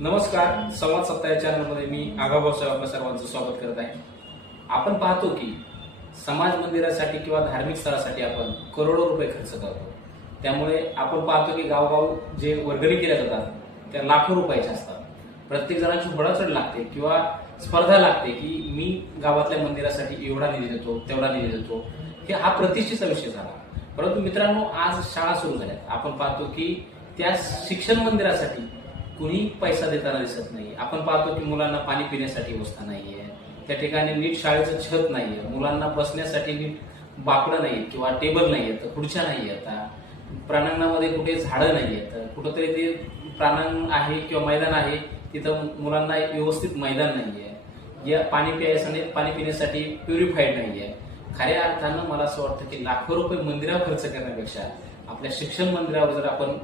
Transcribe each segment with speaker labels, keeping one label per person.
Speaker 1: नमस्कार संवाद सप्ताह चॅनलमध्ये मी आगाभाऊ साहेब आपल्या सर्वांचं स्वागत करत आहे. आपण पाहतो की समाज मंदिरासाठी किंवा धार्मिक स्थळासाठी आपण करोडो रुपये खर्च करतो. त्यामुळे आपण पाहतो की गावगाव जे वर्गणी केल्या जातात त्या लाखो रुपयाच्या असतात. प्रत्येक जणांची होडाचड लागते किंवा स्पर्धा लागते की मी गावातल्या मंदिरासाठी एवढा निधी देतो तेवढा निधी देतो. हे हा प्रतिष्ठेचा विषय झाला. परंतु मित्रांनो आज शाळा सुरू झाल्यात. आपण पाहतो की त्या शिक्षण मंदिरासाठी कुणी पैसा देताना दिसत नाही आपण पाहतो की मुलांना पाणी पिण्यासाठी व्यवस्था नाहीये. त्या ठिकाणी नीट शाळेचं छत नाहीये. मुलांना बसण्यासाठी नीट बाकडं नाहीये किंवा टेबल नाही येत खुर्च्या नाही येता प्राणांगणामध्ये कुठे झाडं नाही येत कुठंतरी ते प्राणांगण आहे किंवा मैदान आहे तिथं मुलांना एक व्यवस्थित मैदान नाहीये. या पाणी प्यायसाठी पाणी पिण्यासाठी प्युरिफाईड नाहीये. खऱ्या अर्थानं मला असं वाटतं की लाखो रुपये मंदिरावर खर्च करण्यापेक्षा आपल्या शिक्षण मंदिरावर जर आपण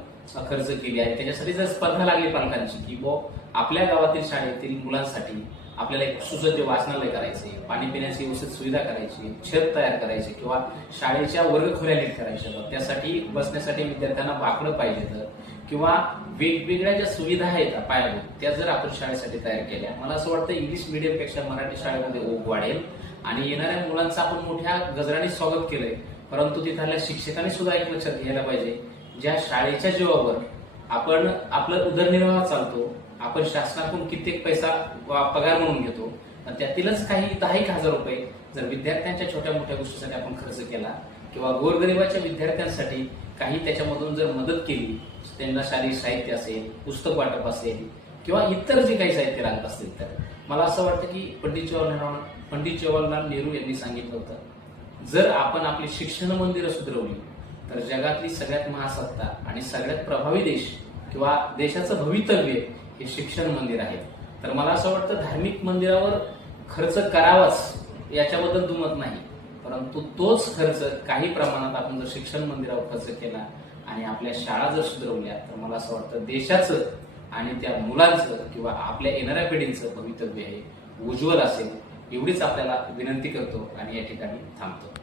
Speaker 1: खर्च केली आहे त्याच्यासाठी जर स्पर्धा लागली पालकांची की बो आपल्या गावातील शाळेतील मुलांसाठी आपल्याला एक सुसज्ज वाचनालय करायचे पाणी पिण्याची व्यवस्थित सुविधा करायची छत तयार करायचे किंवा शाळेच्या वर्गखोल्या नीट करायच्या त्यासाठी बसण्यासाठी विद्यार्थ्यांना बाकडं पाहिजे तर किंवा वेगवेगळ्या ज्या सुविधा आहेत पायाभूत त्या जर आपण शाळेसाठी तयार केल्या मला असं वाटतं इंग्लिश मिडियमपेक्षा मराठी शाळेमध्ये ओघ वाढेल. आणि येणाऱ्या मुलांचं आपण मोठ्या गजराने स्वागत केलंय परंतु तिथल्या शिक्षकांनी सुद्धा एक लक्षात घ्यायला पाहिजे. ज्या शाळेच्या जीवावर आपण आपलं उदरनिर्वाह चालतो आपण शासनाकडून कित्येक पैसा पगार म्हणून घेतो आणि त्यातीलच काही दहा एक हजार रुपये जर विद्यार्थ्यांच्या छोट्या मोठ्या गोष्टीसाठी आपण खर्च केला किंवा गोरगरिबाच्या विद्यार्थ्यांसाठी काही त्याच्यामधून जर मदत केली त्यांना शालेय साहित्य असेल पुस्तक वाटप असेल किंवा इतर जे काही साहित्य लागत असतील तर. मला असं वाटतं की पंडित जवाहरलाल पंडित जवाहरलाल नेहरू यांनी सांगितलं होतं जर आपण आपली शिक्षण मंदिरं सुधरवली तर जगातली सगळ्यात महासत्ता आणि सगळ्यात प्रभावी देश किंवा देशाचं भवितव्य हे शिक्षण मंदिर आहे. तर मला असं वाटतं धार्मिक मंदिरावर खर्च करावाच याच्याबद्दल दुमत नाही. परंतु तोच खर्च काही प्रमाणात आपण जर शिक्षण मंदिरावर खर्च केला आणि आपल्या शाळा जर सुधरवल्या तर मला असं वाटतं देशाचं आणि त्या मुलांचं किंवा आपल्या येणाऱ्या पिढींचं भवितव्य हे उज्ज्वल असेल एवढीच आपल्याला विनंती करतो आणि या ठिकाणी थांबतो.